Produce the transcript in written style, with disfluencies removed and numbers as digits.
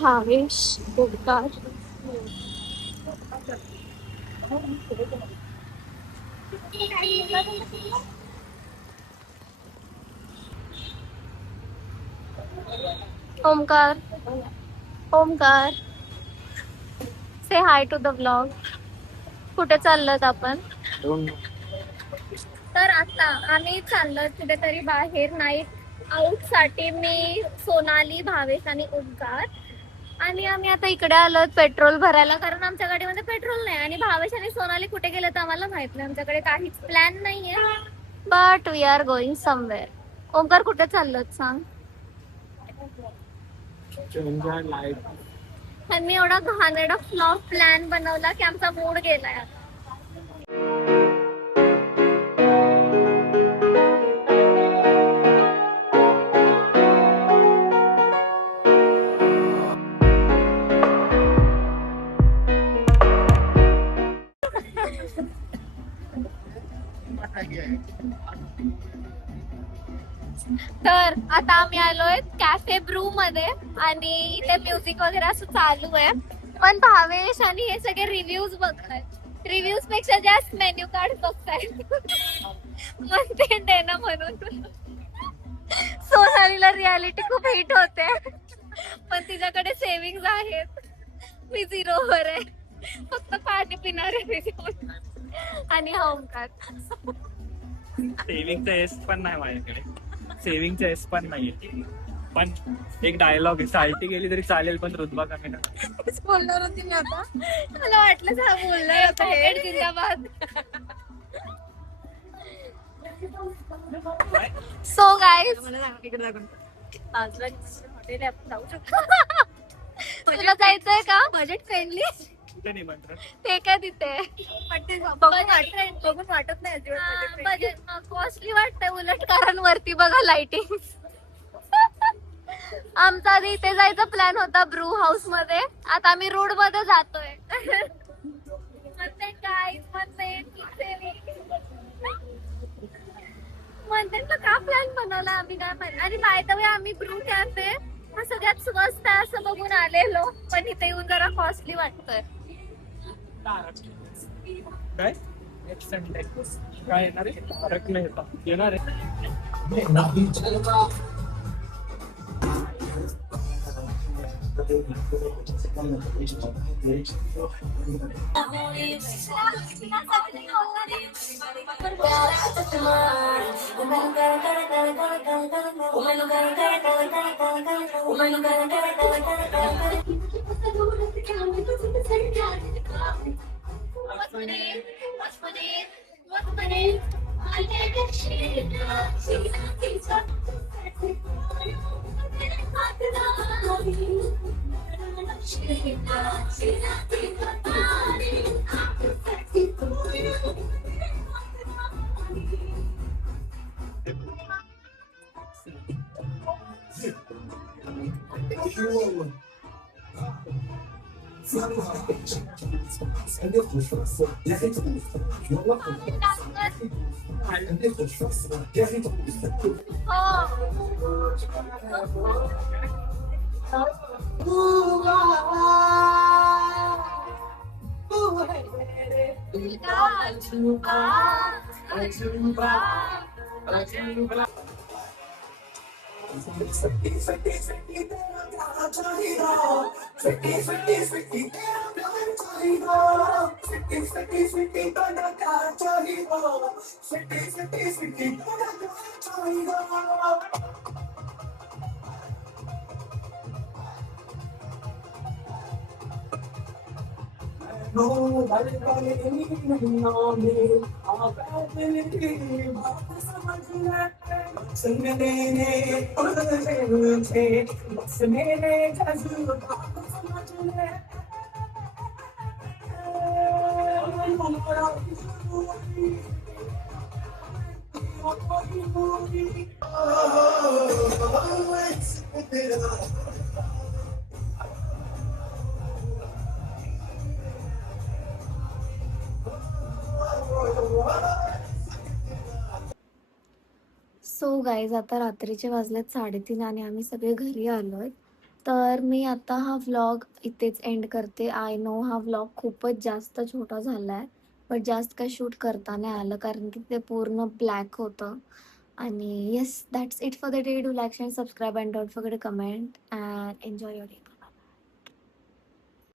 Bhavesh Omkar Omkar Omkar say hi to the blog. कुठे चाललोत आपण? तर आता आम्ही चाललो कुठेतरी बाहेर नाईट आउट साठी. मी, सोनाली, भावेश आणि ओमकार. आणि आम्ही आता इकडे आलो पेट्रोल भरायला, कारण आमच्या गाडीमध्ये पेट्रोल नाही. आणि भावेश आणि सोनाली कुठे गेले तर आम्हाला माहित नाही. आमच्याकडे काहीच प्लॅन नाहीये, but we are going somewhere. Omkar कुठे चाललोत सांग? मी एवढा घाणेरडा फ्लॉप प्लॅन बनवला की आमचा मूड गेलाय. तर आता आम्ही आलोय कॅफे ब्रू मध्ये आणि इथे म्युझिक वगैरे असं चालू आहे. पण भावेश आणि हे सगळे रिव्ह्यूज बघतायत. रिव्ह्यूज पेक्षा जास्त मेन्यू कार्ड बघतायत. म्हणते देणं म्हणून. सोनालीला रियालिटी खूप हिट होते, पण तिच्याकडे सेव्हिंग्ज आहेत. मी झिरोवर आहे, फक्त पाणी पिणार आहे. आणि हा ओमकार सेव्हिंगचा एस पण नाही माझ्याकडे. सेव्हिंगचा एस पण नाहीये. पण एक डायलॉग आहे, साल्टी गेली तरी चालेल पण रुतबा कमी ना. बोलणार होती मी आता. मला वाटलं हा बोलणार होता. हे जिंदाबाद. सो गाईज, तुला जायचंय का? बजेट फ्रेंडली ते काय तिथे बघून वाटत नाही. बजेट कॉस्टली वाटतंय उलट, कारण वरती बघा लाइटिंग. आमचा आधी इथे जायचा प्लॅन होता ब्रू हाऊस मध्ये. आता आम्ही रोड मध्ये जातोय. म्हणते का प्लॅन बनवला आम्ही काय माहिती. आणि बाय द वे आम्ही ब्रू कॅफे हा सगळ्यात स्वस्त आहे असं बघून आलेलो, पण इथे येऊन जरा कॉस्टली वाटतोय. काय काय येणार आहे? फरक नाही येणार आहे. सो गाईज आता रात्रीचे वाजलेत 3:30 आणि आम्ही सगळे घरी आलोय. तर मी आता हा व्लॉग इथेच एंड करते. आय नो हा व्लॉग खूपच जास्त छोटा झाला आहे, बट जास्त काही शूट करता नाही आलं कारण की ते पूर्ण ब्लॅक होतं. आणि yes, that's it for the day. Do like, share, subscribe and don't forget to comment and enjoy your day.